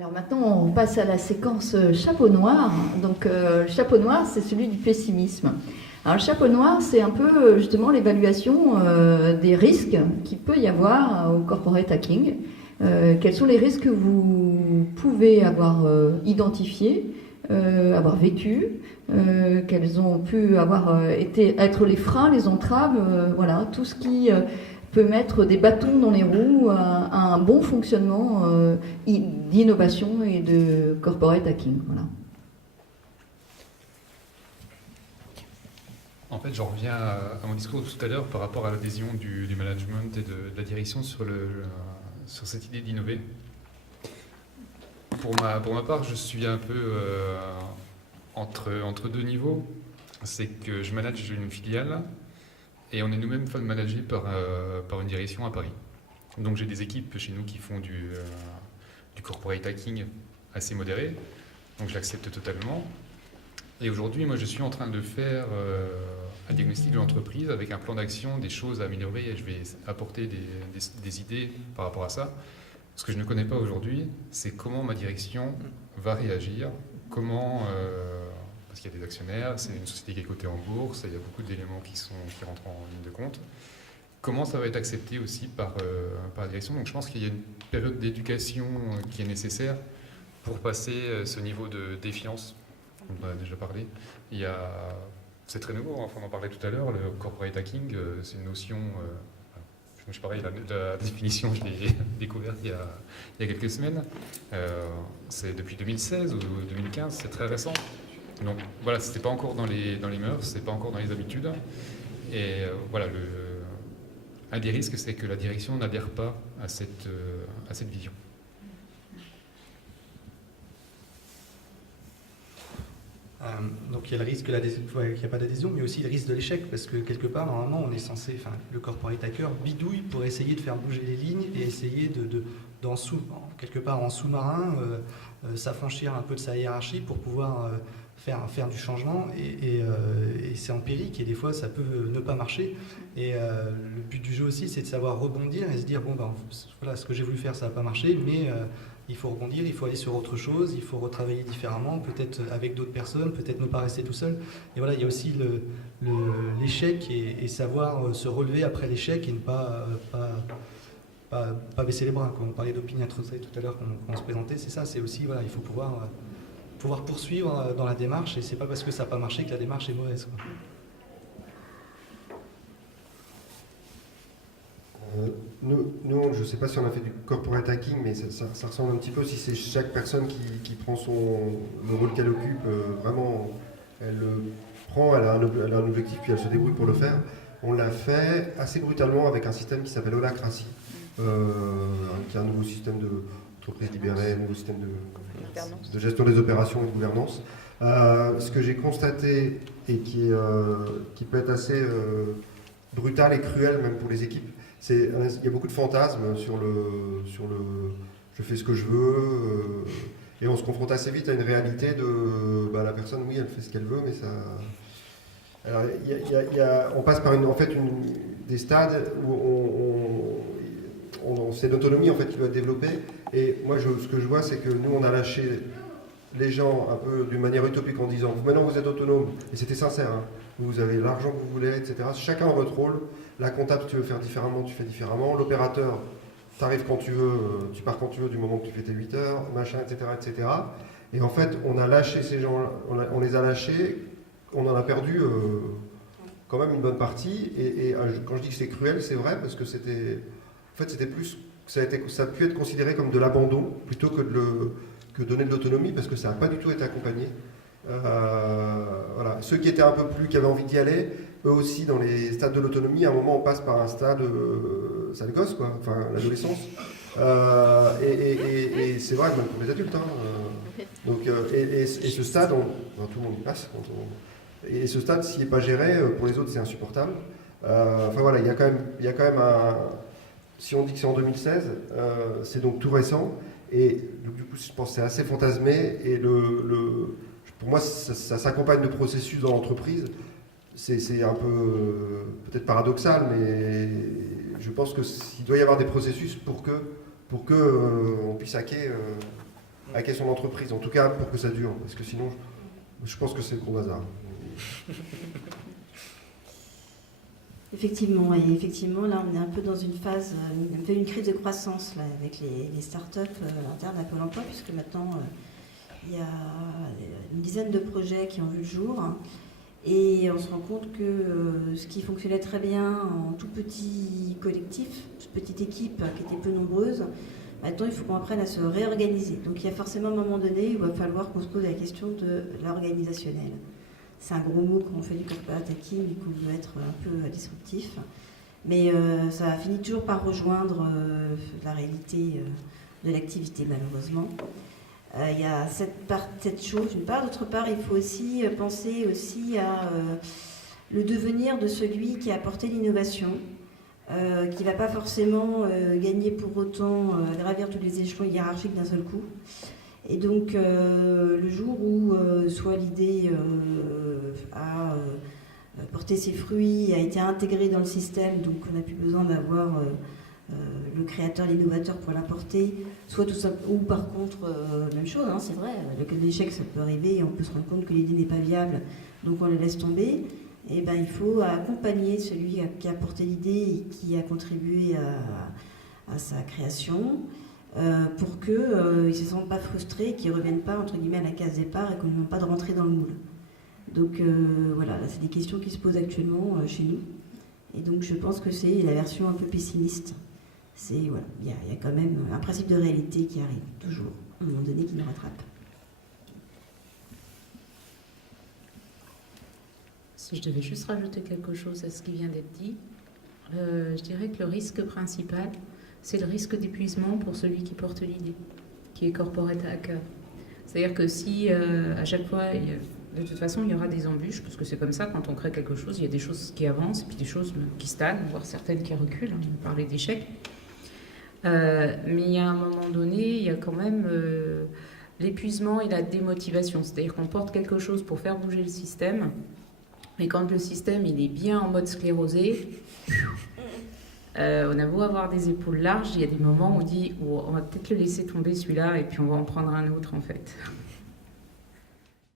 Alors maintenant, on passe à la séquence chapeau noir. Donc, le chapeau noir, c'est celui du pessimisme. Alors, le chapeau noir, c'est un peu justement l'évaluation des risques qu'il peut y avoir au corporate hacking. Quels sont les risques que vous pouvez avoir identifiés, avoir vécus, quels ont pu être les freins, les entraves, voilà, tout ce qui peut mettre des bâtons dans les roues à un bon fonctionnement d'innovation et de corporate hacking. Voilà. En fait, j'en reviens à mon discours tout à l'heure par rapport à l'adhésion du management et de la direction sur cette idée d'innover. Pour ma part, je suis un peu entre deux niveaux. C'est que je manage une filiale et on est nous-mêmes managés par une direction à Paris. Donc j'ai des équipes chez nous qui font du corporate hacking assez modéré, donc je l'accepte totalement. Et aujourd'hui, moi je suis en train de faire un diagnostic de l'entreprise avec un plan d'action, des choses à améliorer, et je vais apporter des idées par rapport à ça. Ce que je ne connais pas aujourd'hui, c'est comment ma direction va réagir, parce qu'il y a des actionnaires, c'est une société qui est cotée en bourse, il y a beaucoup d'éléments qui rentrent en ligne de compte. Comment ça va être accepté aussi par la direction. Donc je pense qu'il y a une période d'éducation qui est nécessaire pour passer ce niveau de défiance, on en a déjà parlé. C'est très nouveau, hein, on en parlait tout à l'heure, le corporate hacking, c'est une notion... je sais pareil, la définition, je l'ai découverte il y a quelques semaines. C'est depuis 2016 ou 2015, c'est très récent. Donc voilà, c'était pas encore dans les mœurs, c'est pas encore dans les habitudes. Et voilà, un des risques, c'est que la direction n'adhère pas à cette vision. Donc il y a le risque qu'il n'y a pas d'adhésion, mais aussi le risque de l'échec, parce que quelque part, normalement, on est censé, le corporate hacker bidouille pour essayer de faire bouger les lignes et essayer quelque part en sous-marin, s'affranchir un peu de sa hiérarchie pour pouvoir faire du changement, et c'est empirique, et des fois ça peut ne pas marcher. Et le but du jeu aussi, c'est de savoir rebondir et se dire, voilà, ce que j'ai voulu faire, ça n'a pas marché, mais... il faut rebondir, il faut aller sur autre chose, il faut retravailler différemment, peut-être avec d'autres personnes, peut-être ne pas rester tout seul. Et voilà, il y a aussi l'échec et savoir se relever après l'échec et ne pas baisser les bras. Quand on parlait d'opiniâtreté tout à l'heure, quand on se présentait, c'est ça, c'est aussi, voilà, il faut pouvoir poursuivre dans la démarche, et c'est pas parce que ça n'a pas marché que la démarche est mauvaise, quoi. Nous, je ne sais pas si on a fait du corporate hacking, mais ça ressemble un petit peu, si c'est chaque personne qui prend le rôle qu'elle occupe, vraiment, elle le prend, elle a un objectif, puis elle se débrouille pour le faire. On l'a fait assez brutalement avec un système qui s'appelle Holacracy, qui est un nouveau système d'entreprise libérée, un nouveau système de gestion des opérations et de gouvernance. Ce que j'ai constaté, et qui peut être assez brutal et cruel même pour les équipes, il y a beaucoup de fantasmes sur le je fais ce que je veux, et on se confronte assez vite à une réalité de la personne, oui, elle fait ce qu'elle veut, mais ça... Alors, on passe par des stades où c'est l'autonomie en fait qui doit être développée, et moi ce que je vois, c'est que nous on a lâché les gens un peu d'une manière utopique en disant maintenant vous êtes autonome, et c'était sincère, hein, vous avez l'argent que vous voulez, etc. Chacun a votre rôle. La comptable, si tu veux faire différemment, tu fais différemment. L'opérateur, tu arrives quand tu veux, tu pars quand tu veux, du moment que tu fais tes 8 heures, machin, etc., etc. Et en fait, on a lâché ces gens, on les a lâchés, on en a perdu quand même une bonne partie. Et quand je dis que c'est cruel, c'est vrai, parce que c'était plus, ça a pu être considéré comme de l'abandon plutôt que donner de l'autonomie, parce que ça n'a pas du tout été accompagné. Voilà. Ceux qui avaient envie d'y aller, eux aussi, dans les stades de l'autonomie, à un moment on passe par un stade sale gosse, quoi, enfin l'adolescence, et c'est vrai même pour les adultes, hein, donc, et ce stade, tout le monde y passe, et ce stade, s'il n'est pas géré, pour les autres c'est insupportable. Enfin voilà, il y a quand même si on dit que c'est en 2016, c'est donc tout récent, et donc, du coup je pense que c'est assez fantasmé, et pour moi ça s'accompagne de processus dans l'entreprise. C'est un peu peut-être paradoxal, mais je pense qu'il doit y avoir des processus pour que on puisse hacker hacker son entreprise, en tout cas pour que ça dure, parce que sinon, je pense que c'est le gros bazar. Effectivement, et effectivement, là, on est un peu dans une phase, un peu une crise de croissance là, avec les startups internes à Pôle emploi, puisque maintenant, il y a une dizaine de projets qui ont vu le jour. Et on se rend compte que ce qui fonctionnait très bien en tout petit collectif, petite équipe qui était peu nombreuse, maintenant il faut qu'on apprenne à se réorganiser. Donc il y a forcément un moment donné où il va falloir qu'on se pose la question de l'organisationnel. C'est un gros mot quand on fait du corporate hacking et qu'on veut être un peu disruptif. Mais ça finit toujours par rejoindre la réalité de l'activité, malheureusement. Il y a cette chose, d'une part. D'autre part, il faut aussi penser aussi à le devenir de celui qui a apporté l'innovation, qui ne va pas forcément gagner pour autant, gravir tous les échelons hiérarchiques d'un seul coup. Et donc, le jour où soit l'idée a porté ses fruits, a été intégrée dans le système, donc on n'a plus besoin d'avoir le créateur, l'innovateur pour l'apporter, soit tout ça, ou par contre, même chose, hein, c'est vrai, le cas d'échec, ça peut arriver, et on peut se rendre compte que l'idée n'est pas viable, donc on la laisse tomber. Et ben, il faut accompagner celui qui a porté l'idée et qui a contribué à sa création, pour qu'ils ne se sentent pas frustrés, qu'ils ne reviennent pas entre guillemets à la case départ et qu'on n'ait pas de rentrer dans le moule. Donc voilà, là, c'est des questions qui se posent actuellement chez nous. Et donc je pense que c'est la version un peu pessimiste. C'est voilà, il y a quand même un principe de réalité qui arrive toujours, à un moment donné, qui nous rattrape. Si je devais juste rajouter quelque chose à ce qui vient d'être dit, je dirais que le risque principal, c'est le risque d'épuisement pour celui qui porte l'idée, qui est corporate hacker. C'est-à-dire que si à chaque fois, de toute façon, il y aura des embûches, parce que c'est comme ça, quand on crée quelque chose, il y a des choses qui avancent, et puis des choses qui stagnent, voire certaines qui reculent. On parlait d'échecs. Mais il y a un moment donné, il y a quand même l'épuisement et la démotivation. C'est-à-dire qu'on porte quelque chose pour faire bouger le système, mais quand le système il est bien en mode sclérosé, on a beau avoir des épaules larges, il y a des moments où on dit oh, on va peut-être le laisser tomber celui-là et puis on va en prendre un autre en fait.